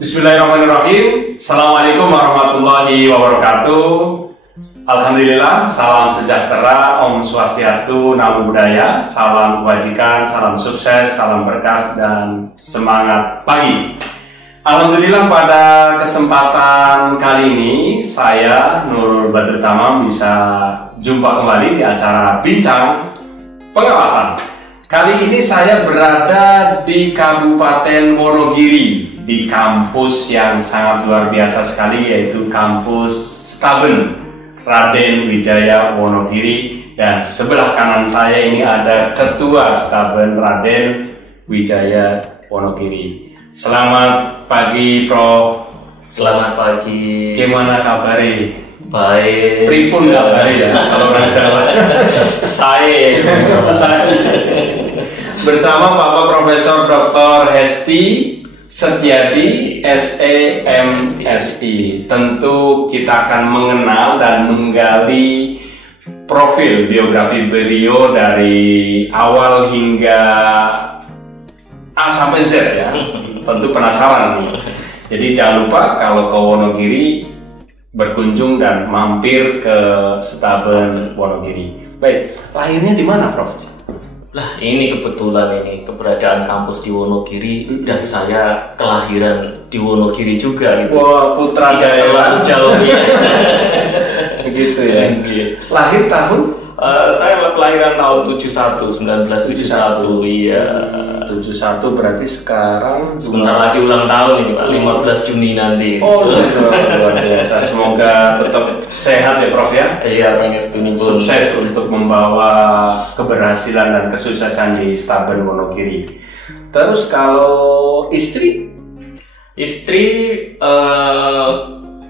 Bismillahirrahmanirrahim. Assalamualaikum warahmatullahi wabarakatuh. Alhamdulillah, salam sejahtera, Om Swastiastu, Namo Buddhaya, salam kebajikan, salam sukses, salam berkah, dan semangat pagi. Alhamdulillah, pada kesempatan kali ini saya Nurul Badrul Tamam bisa jumpa kembali di acara Bincang Pengawasan. Kali ini saya berada di Kabupaten Wonogiri, di kampus yang sangat luar biasa sekali, yaitu kampus Staben Raden Wijaya Wonogiri. Dan sebelah kanan saya ini ada Ketua Staben Raden Wijaya Wonogiri. Selamat pagi, Prof. Selamat pagi. Gimana kabarnya? Baik. Pripun kabarnya ya kalau orang Jawa? Saya bersama Bapak Profesor Dr. Hesti Setiadi SEMSI. Tentu kita akan mengenal dan menggali profil biografi beliau dari awal hingga A sampai Z ya. Tentu penasaran nih. Jadi jangan lupa kalau ke Wonogiri berkunjung dan mampir ke Staben Wonogiri. Baik, lahirnya di mana, Prof? Lah, ini kebetulan ini keberadaan kampus di Wonogiri dan saya kelahiran di Wonogiri juga gitu. Wah, putra daerah jauh ya. Begitu ya. Lahir tahun? Saya kelahiran tahun 1971. Iya. 71 berarti sekarang sebentar lagi ulang tahun ini Pak, 15 Juni nanti. Oh, luar biasa. Semoga tetap sehat ya, Prof ya. Iya, pengen sukses untuk membawa keberhasilan dan kesuksesan di Staben Wonogiri. Terus kalau istri? Istri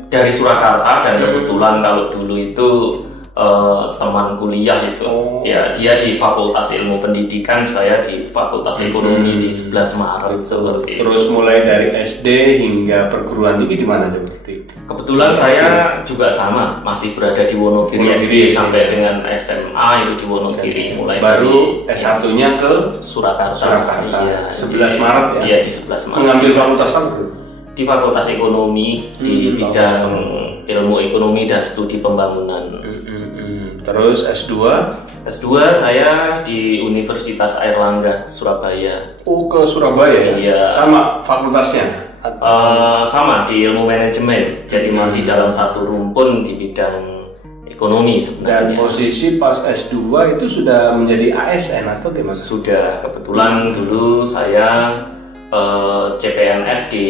dari Surakarta, dan kebetulan kalau dulu itu teman kuliah itu, ya dia di Fakultas Ilmu Pendidikan, saya di Fakultas Ekonomi di 11 Maret. Terus mulai dari SD hingga perguruan tinggi di mana seperti? Kebetulan saya juga sama, masih berada di Wonogiri SD sampai dengan SMA itu di Wonogiri. Mulai baru S1-nya ke Surakarta. Iya, 11 Maret ya. Iya, di 11 Maret. Mengambil fakultas apa? Di Fakultas Ekonomi di bidang Ilmu Ekonomi dan Studi Pembangunan. Terus S2? S2 saya di Universitas Airlangga, Surabaya. Oh, ke Surabaya? Iya. Sama fakultasnya? Sama, di ilmu manajemen. Jadi masih dalam satu rumpun di bidang ekonomi sebenarnya. Dan posisi pas S2 itu sudah menjadi ASN atau gimana? Sudah, kebetulan dulu saya CPNS di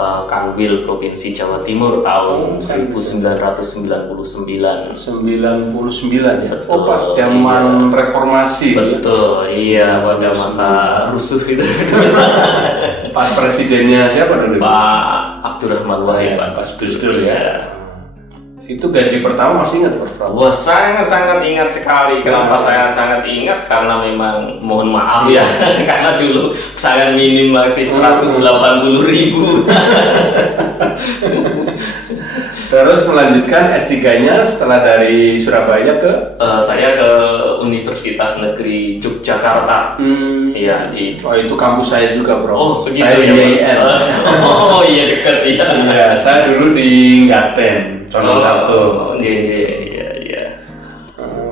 Kanwil Provinsi Jawa Timur tahun 1999. 99 ya? Betul, oh, pas zaman reformasi. Betul, iya, pada masa rusuh itu. Pas presidennya siapa dulu? Pak Abdurrahman Wahid. Pas Gus Dur ya. Itu gaji pertama masih ingat, Prof? Wah, sangat ingat sekali. Kenapa saya sangat ingat? Karena memang mohon maaf ya, karena dulu sangat minim, masih 180.000. Terus melanjutkan S3-nya setelah dari Surabaya ke? Saya ke Universitas Negeri Yogyakarta. Iya, Oh, itu kampus saya juga, Bro. Oh, begitu saya ya, di IAIN. Oh iya, dekat ya. Iya, saya dulu di Ngaten, Condong Satu. Iya.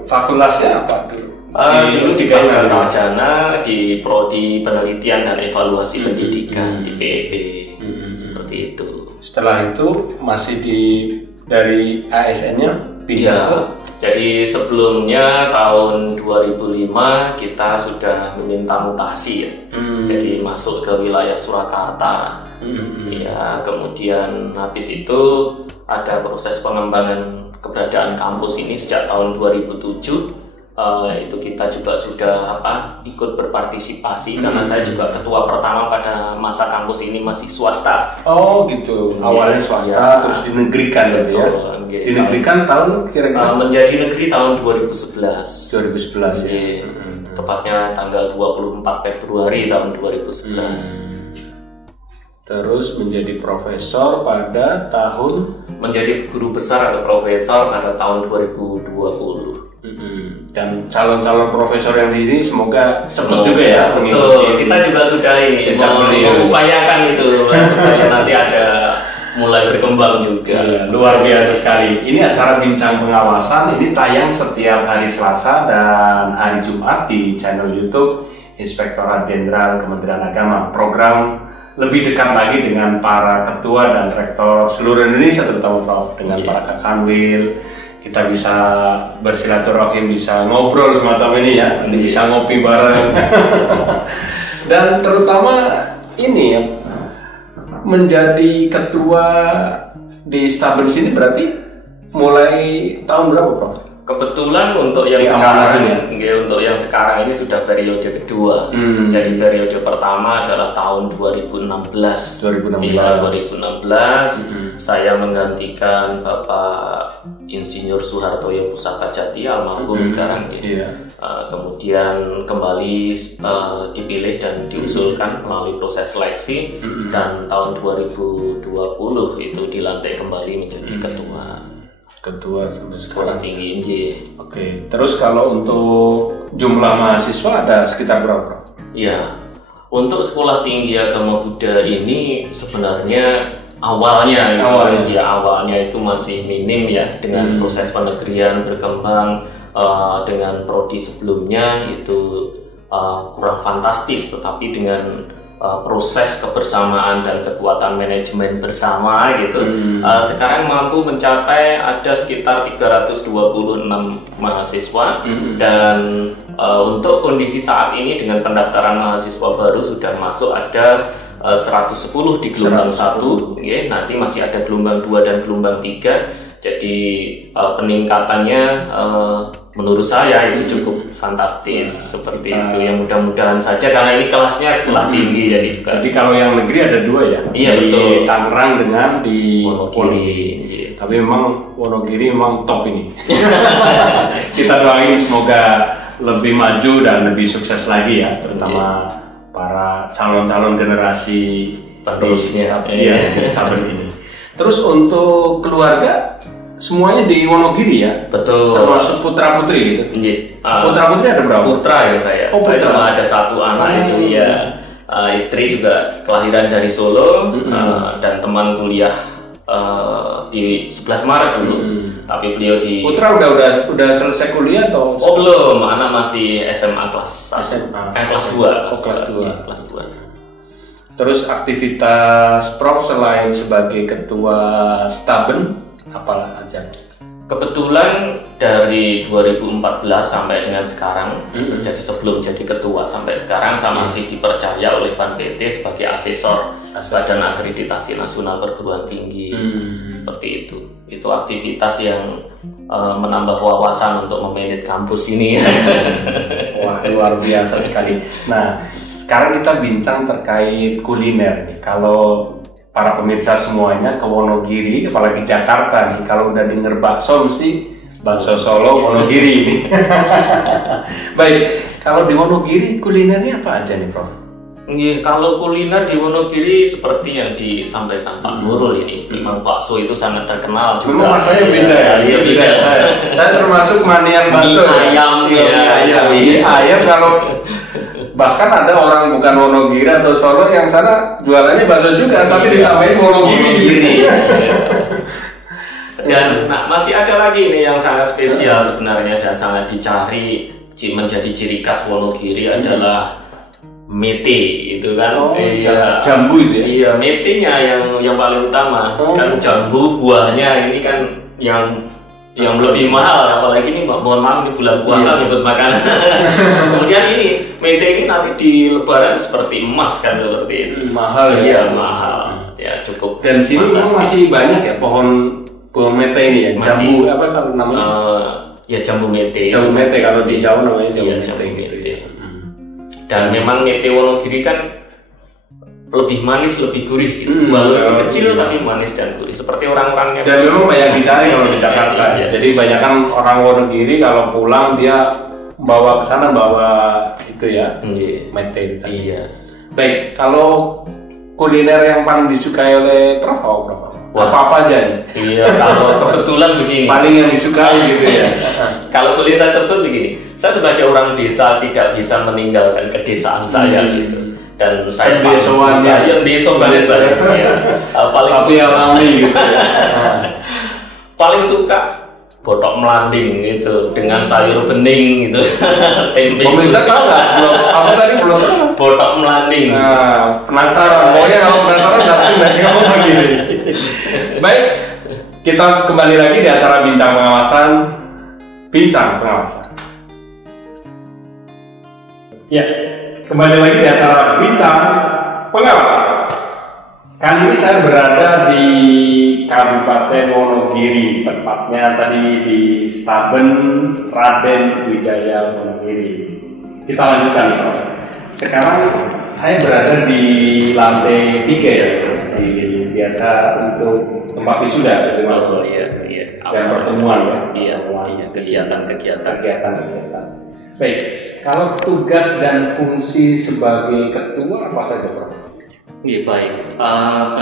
Fakultasnya apa dulu? Di Universitas Sarjana di Prodi Penelitian dan Evaluasi Pendidikan di PEB. Seperti itu. Setelah itu masih dari ASN-nya pindah ke? Jadi sebelumnya tahun 2005 kita sudah meminta mutasi ya. Jadi masuk ke wilayah Surakarta. Ya, kemudian habis itu ada proses pengembangan keberadaan kampus ini sejak tahun 2007. Itu kita juga sudah ikut berpartisipasi karena saya juga ketua pertama pada masa kampus ini masih swasta. Oh gitu, awalnya swasta terus dinegrikan gitu ya. Dinegrikan tahun kira-kira? Menjadi negeri tahun 2011. 2011 ya. Tepatnya tanggal 24 Februari tahun 2011. Terus menjadi profesor pada tahun menjadi guru besar atau profesor pada tahun 2020. Dan calon-calon profesor yang di sini semoga cepat juga ya. Betul, kita juga sudah ini mengupayakan itu supaya nanti ada mulai berkembang juga. Luar biasa sekali. Ini acara Bincang Pengawasan, ini tayang setiap hari Selasa dan hari Jumat di channel YouTube Inspektorat Jenderal Kementerian Agama. Program lebih dekat lagi dengan para ketua dan rektor seluruh Indonesia, terutama Prof, dengan para Kakanwil. Kita bisa bersilaturahim, bisa ngobrol semacam ini ya, nanti bisa ngopi bareng. Dan terutama ini ya, menjadi ketua di Staben sini berarti mulai tahun berapa, Prof? Kebetulan untuk yang sekarang, untuk yang sekarang ini sudah periode kedua. Jadi periode pertama adalah tahun 2016. 2016 saya menggantikan Bapak Insinyur Suhartoyo Pusaka Jati almarhum sekarang ini. Kemudian kembali dipilih dan diusulkan melalui proses seleksi dan tahun 2020 itu dilantik kembali menjadi ketua sampai sekolah tinggi Oke, terus kalau untuk jumlah mahasiswa ada sekitar berapa? Ya, untuk sekolah tinggi agama Buddha ini sebenarnya awalnya itu masih minim ya, dengan proses penegrian berkembang dengan prodi sebelumnya itu kurang fantastis, tetapi dengan proses kebersamaan dan kekuatan manajemen bersama gitu sekarang mampu mencapai ada sekitar 326 mahasiswa dan untuk kondisi saat ini dengan pendaftaran mahasiswa baru sudah masuk ada 110 di gelombang 1 nanti masih ada gelombang 2 dan gelombang 3. Jadi peningkatannya menurut saya itu cukup fantastis seperti itu. Yang mudah-mudahan saja karena ini kelasnya sekolah tinggi jadi kalau yang negeri ada 2 ya. Iya, di betul. Tangerang dengan di Wonogiri. Tapi memang Wonogiri memang top ini. Kita doain semoga lebih maju dan lebih sukses lagi ya, terutama para calon-calon generasi penerusnya di Staben ini. Terus untuk keluarga semuanya di Wonogiri ya? Betul. Termasuk putra-putri gitu? Putra-putri ada berapa? Putra ya saya. Saya cuma ada 1 anak itu ya. Istri juga kelahiran dari Solo dan teman kuliah di 11 Maret dulu. Tapi beliau di Putra udah selesai kuliah atau? Oh belum, anak masih SMA kelas 2. Kelas 2. Terus aktivitas Prof selain sebagai ketua Staben apa aja? Kebetulan dari 2014 sampai dengan sekarang, jadi sebelum jadi ketua sampai sekarang saya masih dipercaya oleh Ban PT sebagai asesor Badan Akreditasi Nasional Perguruan Tinggi. Seperti itu. Itu aktivitas yang menambah wawasan untuk memanage kampus ini. Wah, luar biasa sekali. Nah, sekarang kita bincang terkait kuliner nih. Kalau para pemirsa semuanya ke Wonogiri, apalagi Jakarta nih, kalau udah denger bakso mesti bakso Solo Wonogiri. Baik, kalau di Wonogiri kulinernya apa aja nih, Prof? Kalau kuliner di Wonogiri seperti yang disampaikan Pak Nurul ini, memang bakso itu sangat terkenal juga. Memang rasanya beda ya? Iya beda. Saya termasuk maniak bakso. Mie ayam kalau bahkan ada orang bukan Wonogiri atau Solo yang sana jualannya bakso juga, tapi ditambahin Wonogiri. Dan masih ada lagi nih yang sangat spesial sebenarnya dan sangat dicari menjadi ciri khas Wonogiri adalah mete itu kan. Jambu itu ya? Iya, metenya yang paling utama. Kan jambu buahnya ini kan yang lebih mahal, apalagi ini mohon maaf ini bulan puasa nyebut makanan. Kemudian ini mete ini nanti di lebaran seperti emas kan, seperti itu. Mahal ya? Iya, mahal. Ya cukup. Dan sini memang masih banyak ya pohon mete ini ya. Jambu apa kalau namanya? Ya jambu mete. Jambu mete kalau di Jawa namanya jambu mete. Gitu ya. Dan memang mete Wonogiri kan lebih manis, lebih gurih gitu. Walaupun kecil tapi manis dan gurih seperti orang-orangnya. Dan memang banyak dicari kalau di Jakarta ya. Jadi banyak kan orang Wonogiri kalau pulang dia bawa ke sana itu ya. Mete. Iya. Baik, kalau kuliner yang paling disukai oleh Prof apa, Prof? apa aja nih? Iya, kalau kebetulan begini. Paling yang disukai gitu ya. Kalau boleh saya sebut begini, saya sebagai orang desa tidak bisa meninggalkan kedesaan saya gitu. Dan saya kedesoannya, desa banget saya. Paling tapi alami gitu. Paling suka botok melanding gitu dengan sayur bening gitu. Tempe. Pemirsa tahu nggak? Apa tadi belum tahu? Botok melanding. Nah, penasaran. Pokoknya kalau penasaran datang dari ngomong begini. Baik, kita kembali lagi di acara Bincang Pengawasan. Bincang Pengawasan. Ya, kembali lagi di acara Bincang Pengawasan. Kali ini saya berada di Kabupaten Wonogiri, tepatnya tadi di Staben Raden Wijaya Wonogiri. Kita lanjutkan. Sekarang saya berada di lantai 3 ya, di biasa untuk tempat wisuda, gitu. Oh iya. Dan pertemuan ya. Iya, kegiatan. Baik, kalau tugas dan fungsi sebagai ketua apa saja, Prof? Iya, baik.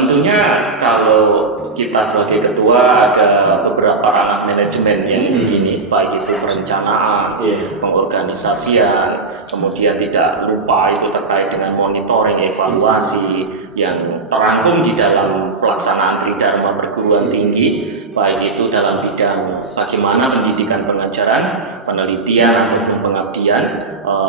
Tentunya kalau kita sebagai ketua ada beberapa ranah manajemen yang ini, baik itu perencanaan, pengorganisasian, kemudian tidak lupa itu terkait dengan monitoring, evaluasi yang terangkum di dalam pelaksanaan Tridharma perguruan tinggi, baik itu dalam bidang bagaimana pendidikan pengajaran, penelitian ataupun pengabdian,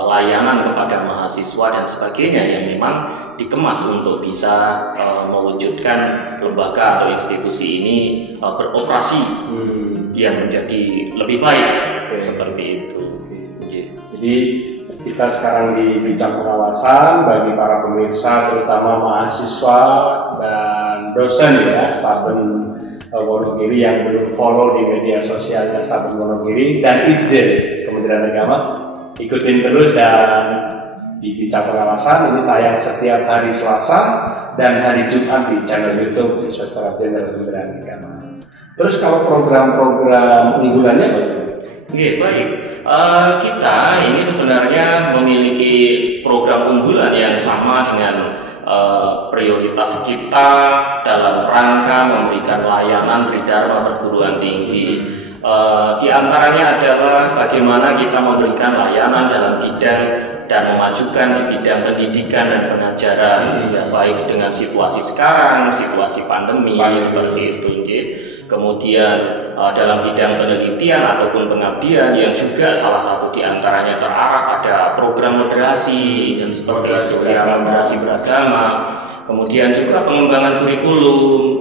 layanan kepada mahasiswa dan sebagainya yang memang dikemas untuk bisa mewujudkan lembaga atau institusi ini beroperasi yang menjadi lebih baik. Seperti itu. Jadi kita sekarang di Bincang Pengawasan bagi para pemirsa, terutama mahasiswa dan dosen ya, Staben Wonogiri yang belum follow di media sosialnya Staben Wonogiri dan Itjen Kementerian Agama, ikutin terus. Dan di Bincang Pengawasan ini tayang setiap hari Selasa dan hari Jumat di channel YouTube Inspektorat Jenderal Kementerian Agama. Terus kalau program-program unggulannya apa? Oke, baik. Kita ini sebenarnya memiliki program unggulan yang sama dengan prioritas kita dalam rangka memberikan layanan Tridharma perguruan tinggi. Di antaranya adalah bagaimana kita memberikan layanan dalam bidang dan memajukan di bidang pendidikan dan pengajaran, ya, baik dengan situasi sekarang, situasi pandemi. Seperti itu. Kemudian dalam bidang penelitian ataupun pengabdian yang juga salah satu di antaranya terarah pada program moderasi dan seperti itu, ya, moderasi beragama. Kemudian juga pengembangan kurikulum,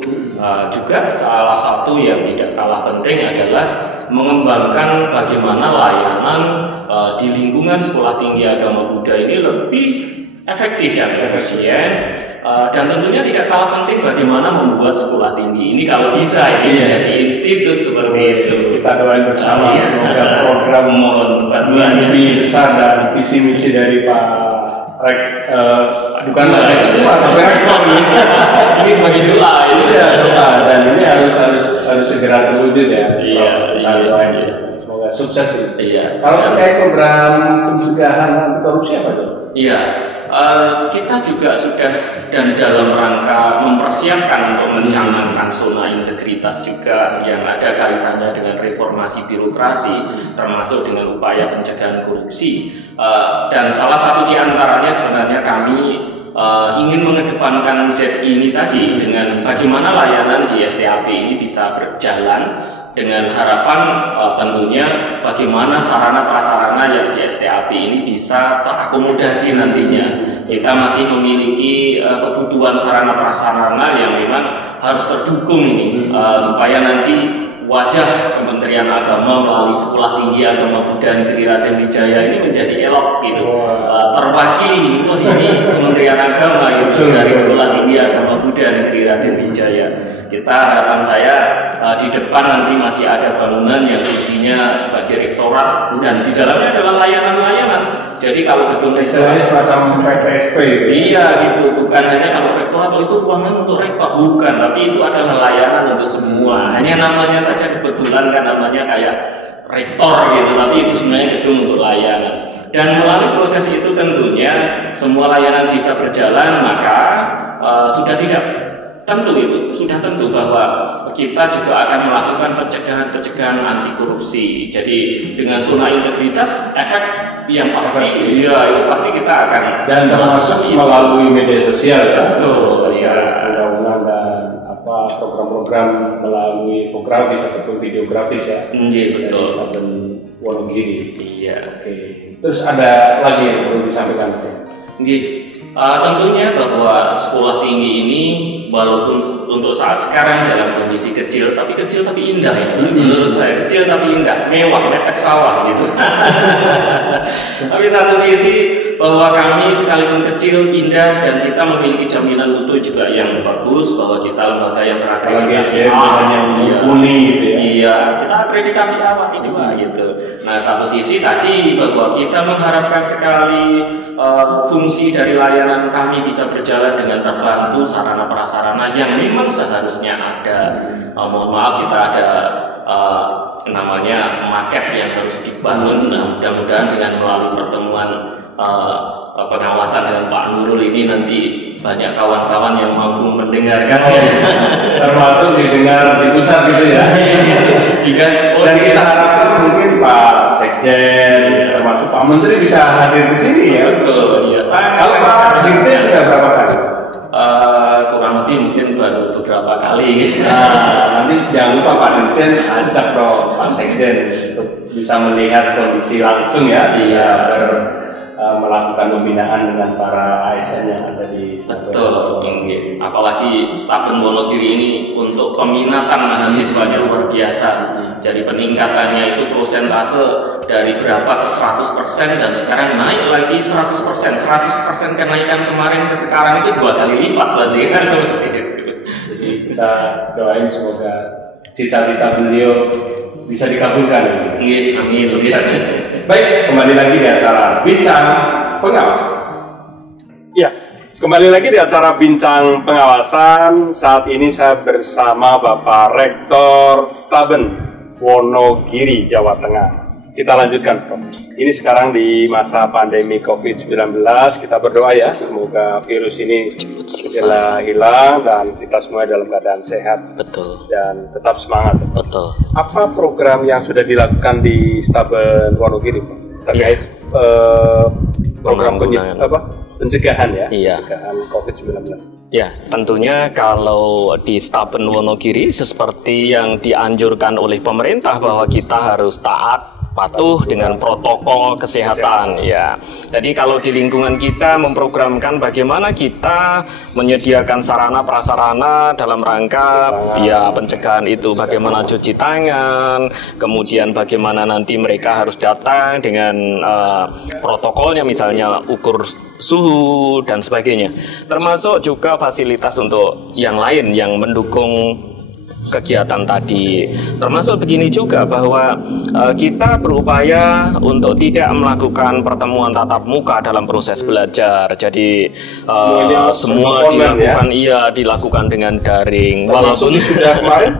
juga salah satu yang tidak kalah penting adalah mengembangkan bagaimana layanan di lingkungan sekolah tinggi agama Buddha ini lebih efektif dan efisien. Dan tentunya tidak kalah penting bagaimana membuat sekolah tinggi ini kalau bisa ini menjadi institut seperti itu. Kita doain bersama semoga program bantuan lebih besar dan visi misi dari Pak Rektor ini sebagai doa ini. Ya, doa, dan ini harus segera terwujud ya. Iya. Semoga sukses. Iya. Kalau terkait program pencegahan korupsi apa tuh? Iya. Kita juga sudah dan dalam rangka mempersiapkan untuk mencanangkan zona integritas juga yang ada kaitannya dengan reformasi birokrasi, termasuk dengan upaya pencegahan korupsi. Dan salah satu di antaranya sebenarnya kami ingin mengedepankan ZI ini tadi dengan bagaimana layanan di STAP ini bisa berjalan dengan harapan tentunya bagaimana sarana prasarana yang di STAP ini bisa terakomodasi nantinya. Kita masih memiliki kebutuhan sarana prasarana yang memang harus terdukung ini supaya nanti wajah Kementerian Agama melalui Sekolah Tinggi Agama Buddha Negeri Raden Wijaya ini menjadi elok gitu, terwakili ini Kementerian Agama gitu dari Sekolah Tinggi Agama Buddha Negeri Raden Wijaya. Kita harapan saya di depan nanti masih ada bangunan yang fungsinya sebagai rektorat dan di dalamnya adalah layanan-layanan. Jadi kalau gedung istilahnya semacam PTSP. Iya gitu, bukan hanya kalau rektorat itu ruangan untuk rektor, bukan, tapi itu adalah layanan untuk semua. Hanya namanya saja kebetulan kan namanya kayak rektor gitu, tapi itu sebenarnya gedung untuk layanan. Dan melalui proses itu tentunya semua layanan bisa berjalan, maka sudah tidak tentu itu sudah tentu bahwa kita juga akan melakukan pencegahan anti korupsi. Jadi dengan zona integritas, efek yang pasti, ya itu pasti kita akan, dan termasuk melalui media sosial ya, betul, undang-undang dan program-program melalui infografis ataupun videografis ya. Iya, betul. Staben Wonogiri. Iya. Oke. Terus ada lagi yang perlu disampaikan? Tentunya bahwa sekolah tinggi ini walaupun untuk saat sekarang dalam kondisi kecil tapi indah ya. Menurut saya kecil tapi indah, mewah, mepet sawah gitu. Tapi satu sisi bahwa kami sekalipun kecil, indah, dan kita memiliki jaminan mutu juga yang bagus bahwa kita lembaga yang terakreditasi yang mumpuni gitu ya. Iya, kita akreditasi awal ini gitu. Nah, satu sisi tadi bahwa kita mengharapkan sekali fungsi dari layanan kami bisa berjalan dengan terbantu sarana prasarana yang memang seharusnya ada. Mohon maaf kita ada namanya market yang harus dibangun. Nah, mudah-mudahan dengan melalui pertemuan pengawasan dengan Pak Nurul ini nanti banyak kawan-kawan yang mampu mendengarkan termasuk didengar di pusat gitu ya. Sehingga dan kita harapkan mungkin Pak Sekjen termasuk Pak Menteri bisa hadir di sini ya. Betul. Ya, kalau Pak Dirjen sudah berapa kali? Kurang lebih mungkin baru beberapa kali. Nanti jangan lupa Pak Dirjen ajak Pak Sekjen untuk bisa melihat kondisi langsung ya, bisa melakukan pembinaan dengan para ASN yang ada di Betul, apalagi Staben Wonogiri ini untuk peminatan mahasiswanya luar biasa. Jadi peningkatannya itu persentase dari berapa ke 100% dan sekarang naik lagi 100%. 100% kenaikan kemarin ke sekarang itu 2 kali lipat berarti kan. Jadi kita doain semoga cita-cita beliau bisa dikabulkan. Amin. Sukses. Baik, kembali lagi di acara Bincang Pengawasan. Ya, kembali lagi di acara Bincang Pengawasan. Saat ini saya bersama Bapak Rektor Staben Wonogiri, Jawa Tengah. Kita lanjutkan, Prof. Ini sekarang di masa pandemi COVID-19, kita berdoa ya, semoga virus ini segera hilang dan kita semua dalam keadaan sehat. Betul. Dan tetap semangat. Betul. Apa program yang sudah dilakukan di Staben Wonogiri, Prof? Terkait program pencegahan ya, pencegahan COVID-19. Ya, tentunya kalau di Staben Wonogiri seperti yang dianjurkan oleh pemerintah bahwa kita harus taat patuh dengan protokol kesehatan ya. Jadi kalau di lingkungan kita memprogramkan bagaimana kita menyediakan sarana prasarana dalam rangka ya pencegahan itu, bagaimana cuci tangan, kemudian bagaimana nanti mereka harus datang dengan protokolnya misalnya ukur suhu dan sebagainya. Termasuk juga fasilitas untuk yang lain yang mendukung kegiatan tadi. Termasuk begini juga bahwa kita berupaya untuk tidak melakukan pertemuan tatap muka dalam proses belajar. Jadi semua dilakukan dilakukan dengan daring. Walaupun sudah kemarin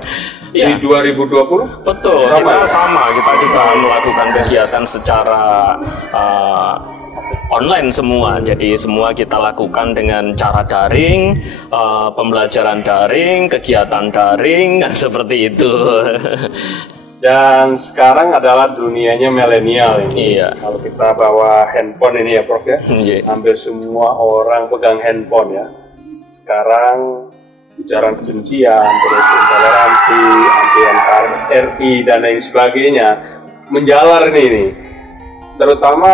di 2020? Betul, kita juga melakukan kegiatan secara online semua. Jadi semua kita lakukan dengan cara daring, pembelajaran daring, kegiatan daring, seperti itu. Dan sekarang adalah dunianya milenial ini. Iya. Kalau kita bawa handphone ini ya, Prof ya. Hampir semua orang pegang handphone ya. Sekarang ujaran kebencian, terus intoleransi, anti-NKRI dan lain sebagainya menjalar ini. Terutama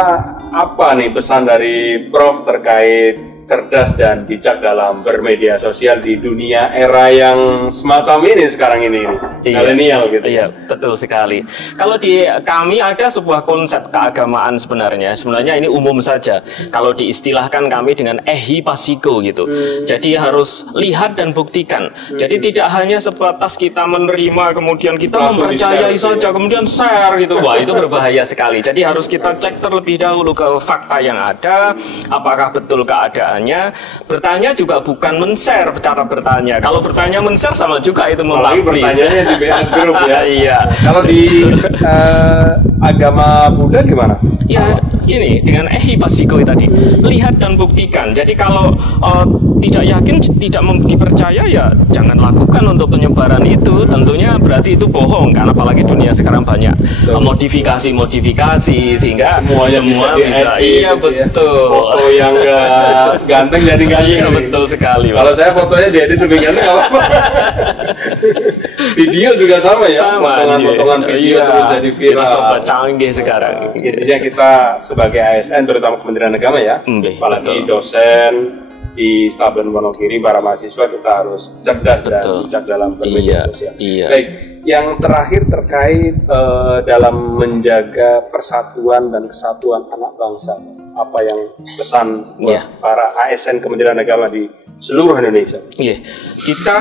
apa nih pesan dari Prof terkait cerdas dan bijak dalam bermedia sosial di dunia era yang semacam ini sekarang ini, milenial gitu. Iya, betul sekali. Kalau di kami ada sebuah konsep keagamaan sebenarnya ini umum saja. Kalau diistilahkan kami dengan ehi pasiko gitu. Jadi harus lihat dan buktikan. Jadi tidak hanya sebatas kita menerima kemudian kita mempercayai saja kemudian share gitu. Wah, itu berbahaya sekali. Jadi harus kita cek terlebih dahulu ke fakta yang ada, apakah betul keadaan pertanyaannya. Bertanya juga bukan men-share cara bertanya. Kalau bertanya men-share sama juga itu apalagi mempublish. pertanyaannya di WA grup ya. Iya. Kalau di agama Buddha gimana? Ya, ini dengan ehipasiko tadi, lihat dan buktikan. Jadi kalau tidak yakin, tidak dipercaya, ya jangan lakukan untuk penyebaran itu. Tentunya berarti itu bohong kan, apalagi dunia sekarang banyak modifikasi sehingga semua bisa. Iya gitu betul. Ya. Foto yang gak ganteng jadi ganteng. Iya betul sekali. Kalau saya fotonya diedit lebih ganteng nggak apa-apa. Video juga sama ya. Potongan video terus jadi viral. Sobat canggih sekarang. Intinya kita sebagai ASN terutama Kementerian Agama ya, apalagi dosen di Staben Wonogiri, para mahasiswa kita harus cerdas dan bijak dalam bermedia sosial. Baik, yang terakhir terkait dalam menjaga persatuan dan kesatuan anak bangsa, apa yang pesan buat para ASN Kementerian Agama di seluruh Indonesia? Kita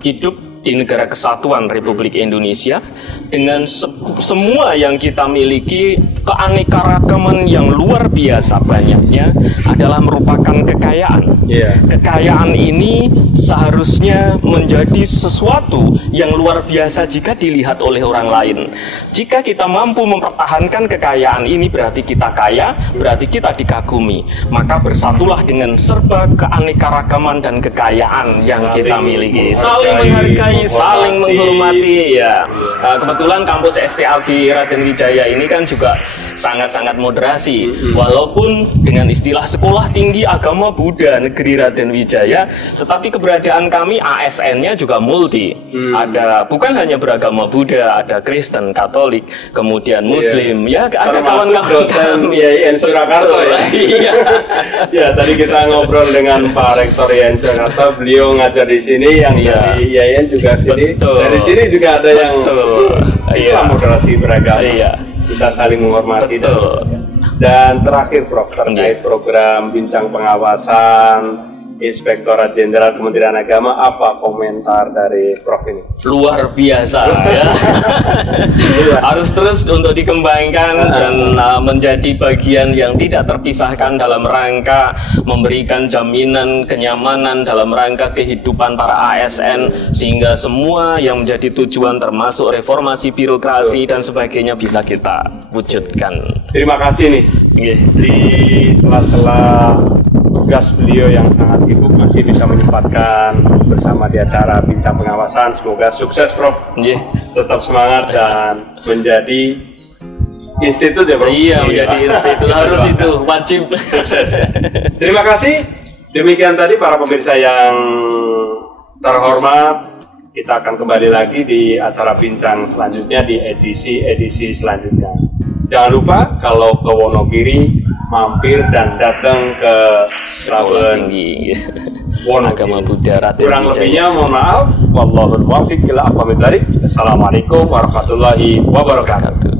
hidup di negara kesatuan Republik Indonesia dengan semua yang kita miliki, keanekaragaman yang luar biasa banyaknya adalah merupakan kekayaan. Kekayaan ini seharusnya menjadi sesuatu yang luar biasa jika dilihat oleh orang lain. Jika kita mampu mempertahankan kekayaan ini, berarti kita kaya, berarti kita dikagumi. Maka bersatulah dengan serba keanekaragaman dan kekayaan yang kita miliki. Saling menghargai, saling menghormati ya. Kebetulan kampus STA di Raden Wijaya ini kan juga sangat-sangat moderasi. Walaupun dengan istilah Sekolah Tinggi Agama Buddha Negeri Raden Wijaya, tetapi keberadaan kami ASN-nya juga multi. Ada bukan hanya beragama Buddha, ada Kristen, Katolik, kemudian Muslim. Ya, ada kawan-kawan dosen IAIN Surakarta ya. Iya. Ya, tadi kita ngobrol dengan Pak Rektor IAIN Surakarta, beliau ngajar di sini, yang dari IAIN juga sini. Dari sini juga ada yang itulah moderasi beragama. Kita saling menghormati. Dan terakhir Prof, terkait program bincang pengawasan Inspektorat Jenderal Kementerian Agama, apa komentar dari Prof ini? Luar biasa ya. Harus terus untuk dikembangkan dan menjadi bagian yang tidak terpisahkan dalam rangka memberikan jaminan kenyamanan dalam rangka kehidupan para ASN, sehingga semua yang menjadi tujuan termasuk reformasi birokrasi dan sebagainya bisa kita wujudkan. Terima kasih nih di sela-sela tugas beliau yang sangat sibuk masih bisa menyempatkan bersama di acara bincang pengawasan. Semoga sukses Prof. Tetap semangat dan menjadi institut ya Prof. Menjadi institut harus itu wajib sukses. Terima kasih. Demikian tadi para pemirsa yang terhormat. Kita akan kembali lagi di acara bincang selanjutnya di edisi selanjutnya. Jangan lupa kalau ke Wonogiri mampir dan datang ke Sekolah Tinggi Agama Buddha Raden Wijaya. Kurang lebihnya mohon maaf. Wallahul muwaffiq ila aqwamit thoriq. Assalamualaikum warahmatullahi wabarakatuh.